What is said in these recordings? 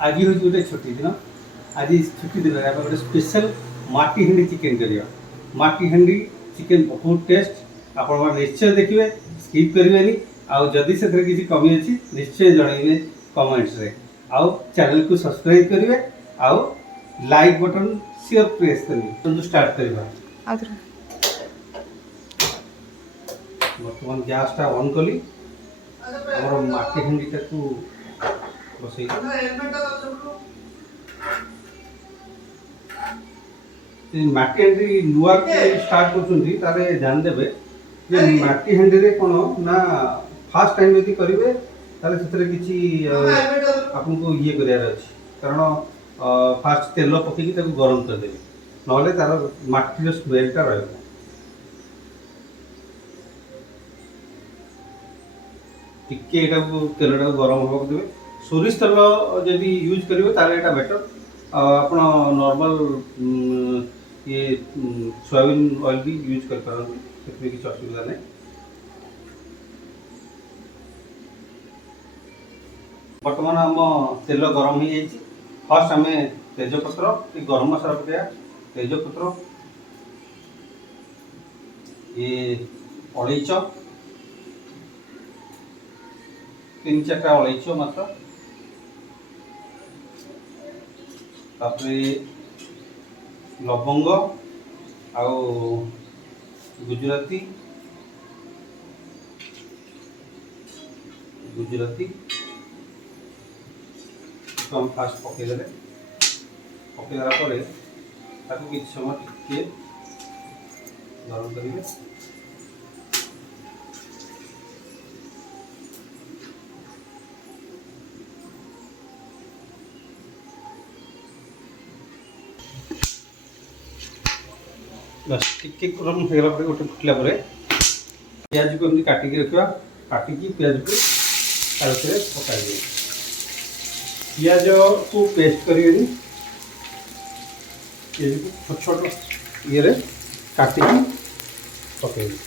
आज हूँ गोटे छुट्टी दिन। आज छुट्टी दिन आम गोटे स्पेशल माटी हांडी चिकेन करवा। माटी हांडी चिकेन बहुत टेस्ट। आप निश्चय देखिए, स्किप करेंगे। आदि से किसी कमी अच्छी निश्चय जनइबे कमेंट्स रे। आउ चैनल को सब्सक्राइब करेंगे। आउ लाइक बटन सियोर प्रेस करेंगे। स्टार्ट करवा। बर्तमान गैस टा ऑन कली। आम माटी हांडी बसई माटी हांडी नुआ स्टार्ट कर जानदेवे जे माटी हांडी रे कोन ना फास्ट टाइम यदि करेंगे ताले सेतरे किछि आपनको ये करियार अछि। कारण फास्ट तेल पकेकी ताको गरम कर देबे, नहले तार माटी रो स्मेल टा रहबो। टिके एटा तेलटा गरम होबा देबे। सोरिष तेल जदि यूज करेंगे ताले एटा बेटर। आपण नॉर्मल ये सोयाबीन ऑयल भी यूज कर पारंती, सेतमे किछि असुविधा नै। बर्तमान आम तेल गरम हो जाइए। फर्स्ट आम तेजपत्र गरम मसला पकड़ा। तेजपत्र ये अलैच 3-4टा अलैच मात्र। लवंग आउ गुजराती गुजराती हम फास्ट पकईदे। पकईदा कि समय टिके गरम करेंगे। बस टिके गरम होगा गोटे फुटला प्याज को एमती काटिक रखा। काटिकी प्याज को पकाई पियाज को पेस्ट करेंगे। छोट छोट ये काटिकी पकईबे।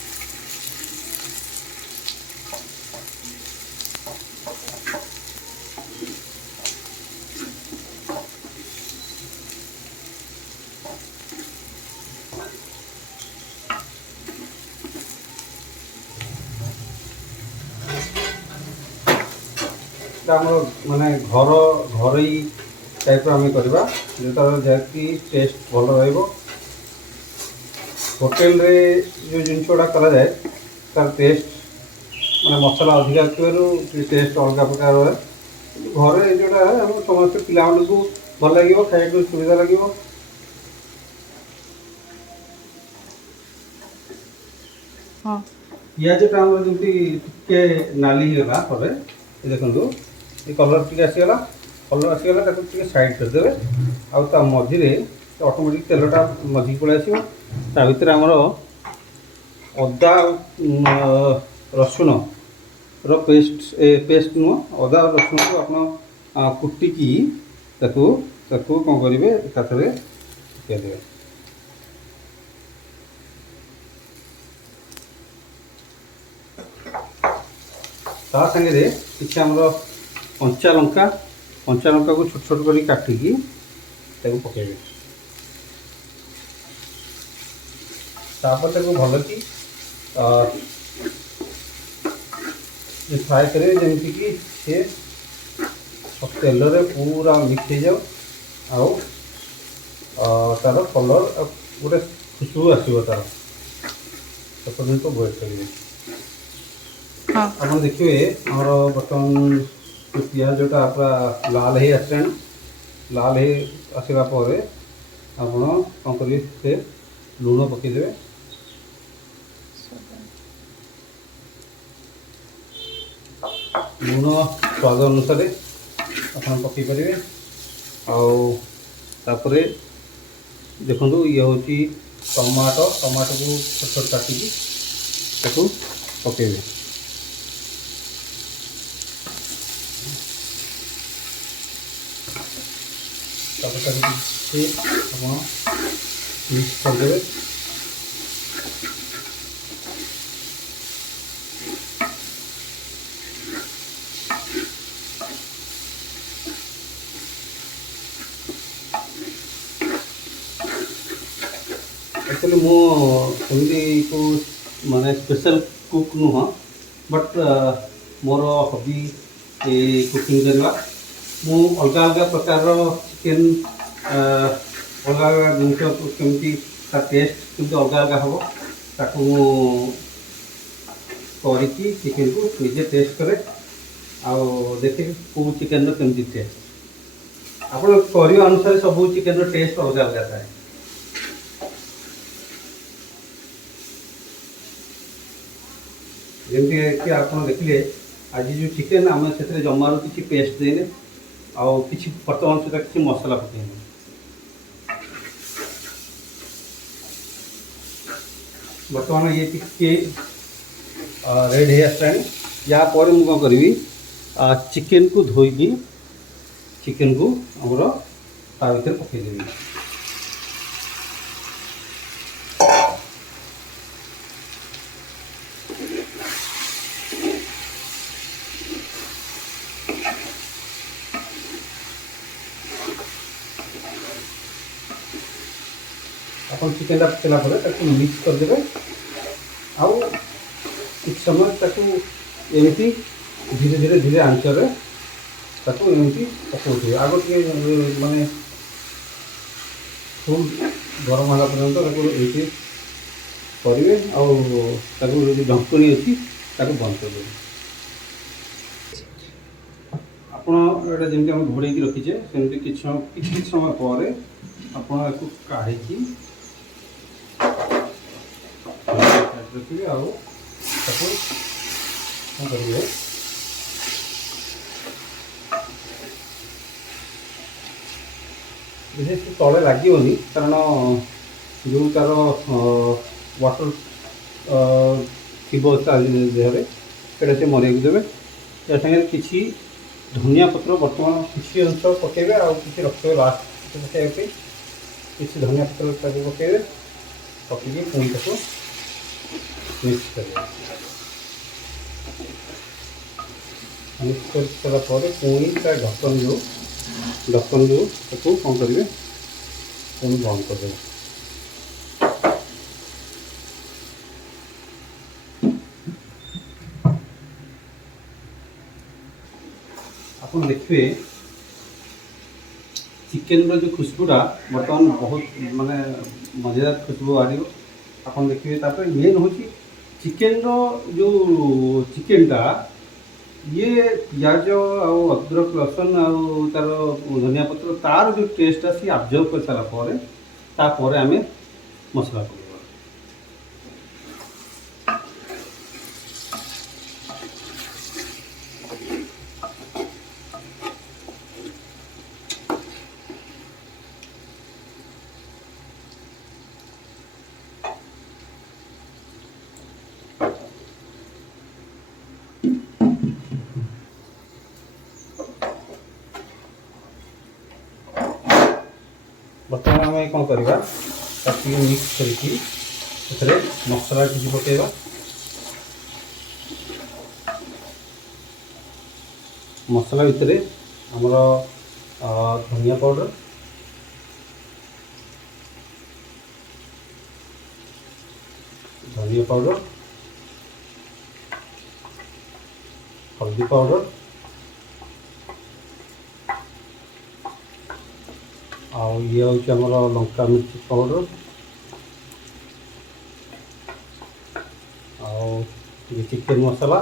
माने घर टाइप आम करवा जो जैकि टेस्ट भल रहा। होटेल रे जो जिन गुड़ा कराए तार टेस्ट माने मसला अधिका टेस्ट अलग प्रकार रहे। घरे जोटा समस्त पिला को भल लगे, खाया सुविधा लगे। पियाजटा टे नाली होगा देखो ये कलर टी आसीगला। कलर आसीगला साइड करदे। आ मझे ऑटोमेटिक तेलटा मझी पलि आस। भर आमर अदा रसुण पेस्ट नुह अदा रसुण को आप कुटिकी कौन करेंगे एकाथरे पकईदे। ता संगे किसी आमर कंचा लंका को छोट छोट कर काटिकी पकईबे। तापर भल कि फ्राए करेंगे जमीक सी तेल रे पूरा मिक्स हो जाओ। तार कलर गोटे खुशबू आसो तार पर्यटन वेट करेंगे। आप देखिए आमर बर्तमान पियाज जोटा पूरा लाल हो आसानी। लाल हो आसला आप कौन करेंगे लुण पकईदे। लुण स्वाद अनुसार आप पकई पारे। आपर देखो ये हूँ टमाटो को छोट छोट काटिकी पकईबे। मिक्स करदे। एक्चुअली मो एमती को माने स्पेशल कुक नुह बट मोर हॉबी कुकिंग करवा मु अलग अलग प्रकार चिकेन अलग अलग जिनस केमती टेस्ट केमती अलग अलग हम ताकू करके चिकेन को निजे टेस्ट करे आउ देखे कौ चिकेन केमती टेस्ट आप करने अनुसार सब चिकेन टेस्ट अलग अलग थाए। जमीक आप देखिए आज जो चिकेन आम से जमार किसी पेस्ट देने आउ कि बर्तमान सुधा किसी मसला पकईने बर्तमान ये टिके रेड हो आसला या मुझे कौन करी चिकेन को धोईकी चिकेन को आमर ता भर पकईदेवी अपन चिकेन पकेला मिक्स करदे आउ कुछ समय एमती धीरे धीरे धीरे आंचर एमती पकाउे आग माने फुल गरम होला पर्यंत ये करेंगे आउ ढंकनी अच्छी बंद कर देंगे आपड़ा जमी आम घोड़े रखीचे सेमती किसी समय पर आपको काढ़ी रखिए आउ करेंगे विशेष तले लगे कारण जो तार वाटर थी देहरे से मरिया देवे या सागर किसी धनिया पत्र बर्तमान किसी अंश पकेबे आ कि रखे लास्ट पकाइबे किसी धनिया पत्र पकेबे पकईकि पुणी ताको मिक्स करेंगे मिक्स कर सारापर पुणी ता ढक्कन जो कौन करेंगे पुणी बंद करदे आप देखिए चिकेन रो जो खुशबूटा बर्तमान बहुत माने मजेदार खुशबू आ आप देखिए मेन हूँ चिकेन रो जो चिकेनटा ये पियाज अदरक लसन आउ तार धनिया पत्र तार जो टेस्टा सी आब्जर्व कर सारापर आम मसला कर बर्तमान आम कौन करवा मिक्स करके मसला किसी पकेबा मसला भितर आमर धनिया पाउडर हल्दी पाउडर आउ ये हूँ लंका मिर्च पाउडर आउ चिकेन मसला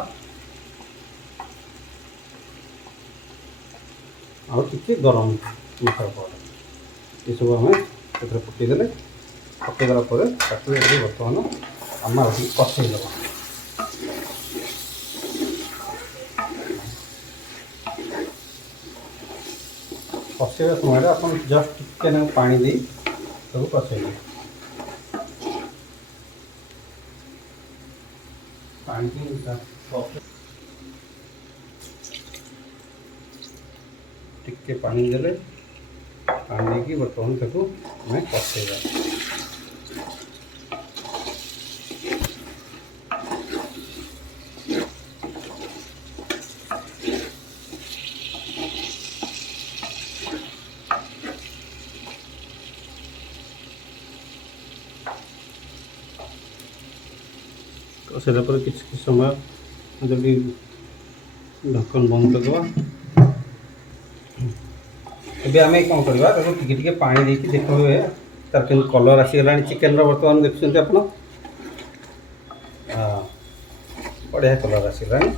आउ टिके गरम मसला पाउडर ये सब आम पकईदे पकईदेला बर्तमान आम कषेदे कषाइवा समय आप जस्ट टिके पानी दे सब कषाइबे टिके पानी देले पानी देकी बर्तमान ताको आम कषाइबा सारा पर किसी समय जब ढक्कन बंद करदे ଏବେ ଆମେ କ'ଣ କରିବା ତାକୁ ଟିକେ ଟିକେ ପାଣି ଦେଇକି ଦେଖିବେ ତାର କେମିତି କଲର୍ ଆସିଗଲାଣି ଚିକେନ୍ର ବର୍ତ୍ତମାନ ଦେଖୁଛନ୍ତି ଆପଣ ବଢ଼ିଆ କଲର୍ ଆସିଗଲାଣି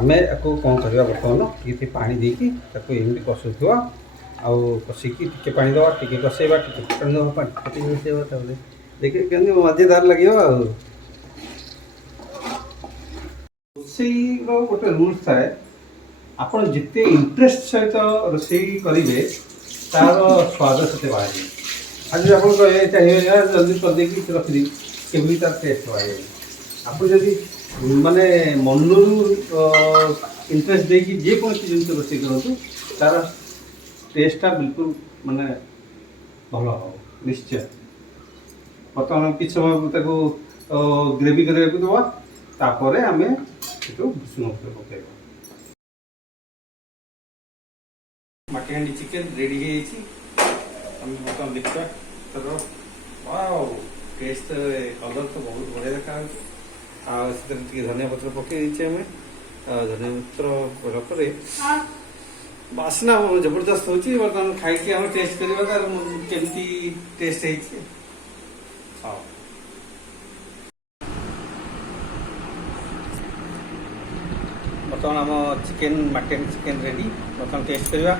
ଆମେ ୟାକୁ କ'ଣ କରିବା ବର୍ତ୍ତମାନ ଟିକେ ପାଣି ଦେଇକି ତାକୁ ଏମିତି କଷୁଥିବା ଆଉ କଷିକି ଟିକେ ପାଣି ଦେବା ଟିକେ କଷେଇବା ଟିକେ ପାଣି ଦେବା ପାଣି ଟିକେ କଷେଇବା ତାପରେ ଦେଖିବେ କେମିତି ମଜାଦାର ଲାଗିବ ଆଉ ରୋଷେଇର ଗୋଟେ ରୁଲ୍ସ ଥାଏ ଆପଣ ଯେତେ ଇଣ୍ଟରେଷ୍ଟ ସହିତ ରୋଷେଇ କରିବେ ତାର ସ୍ୱାଦ ସେତେ ବାହାରିବ ଆଜି ଆପଣ କହିବେ ଚାହିଁବେ ଜଲ୍ଦି କରିଦେଇକି ରଖିଦେବି କେମିତି ତାର ଟେଷ୍ଟ ବାହାରିବ ଆପଣ ଯଦି ମାନେ ମନରୁ ଇଣ୍ଟରେଷ୍ଟ ଦେଇକି ଯେକୌଣସି ଜିନିଷ ରୋଷେଇ କରନ୍ତୁ ତାର ଟେଷ୍ଟଟା ବିଲକୁଲ ମାନେ ଭଲ ହେବ ନିଶ୍ଚୟ ବର୍ତ୍ତମାନ କିଛି ସମୟ ତାକୁ ଗ୍ରେଭି କରିବାକୁ ଦେବା ତାପରେ ଆମେ ଏଠୁ ଭୁଷୁଙ୍ଗ ପତ୍ର ପକାଇବା ମାଟି ହାଣ୍ଡି ଚିକେନ୍ ରେଡ଼ି ହେଇଯାଇଛି ଆମେ ବର୍ତ୍ତମାନ ଦେଖିବା ତାର ୱାଓ ଟେଷ୍ଟ କଲର୍ ତ ବହୁତ ବଢ଼ିଆ ଦେଖାଯାଉଛି ଆଉ ସେଥିରେ ଟିକେ ଧନିଆ ପତ୍ର ପକାଇ ଦେଇଛେ ଆମେ ଧନିଆ ପତ୍ର ପଡ଼ିଲା ପରେ ବାସ୍ନା ଜବରଦସ୍ତ ହେଉଛି ବର୍ତ୍ତମାନ ଖାଇକି ଆମେ ଟେଷ୍ଟ କରିବା ତାର କେମିତି ଟେଷ୍ଟ ହେଇଛି ହଉ ବର୍ତ୍ତମାନ ଆମ ଚିକେନ୍ ମଟନ୍ ଚିକେନ୍ ରେଡ଼ି ବର୍ତ୍ତମାନ ଟେଷ୍ଟ କରିବା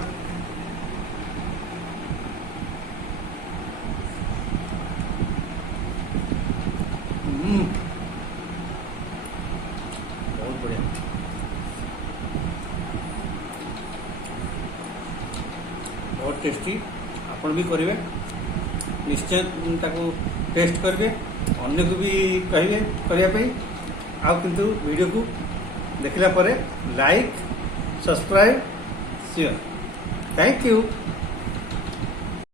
ବହୁତ ବଢ଼ିଆ ବହୁତ ଟେଷ୍ଟି ଆପଣ ବି କରିବେ ନିଶ୍ଚୟ ତାକୁ ଟେଷ୍ଟ କରିବେ ଅନ୍ୟକୁ ବି କହିବେ କରିବା ପାଇଁ ଆଉ କିନ୍ତୁ ଭିଡ଼ିଓକୁ ଦେଖିଲା ପରେ like subscribe share thank you.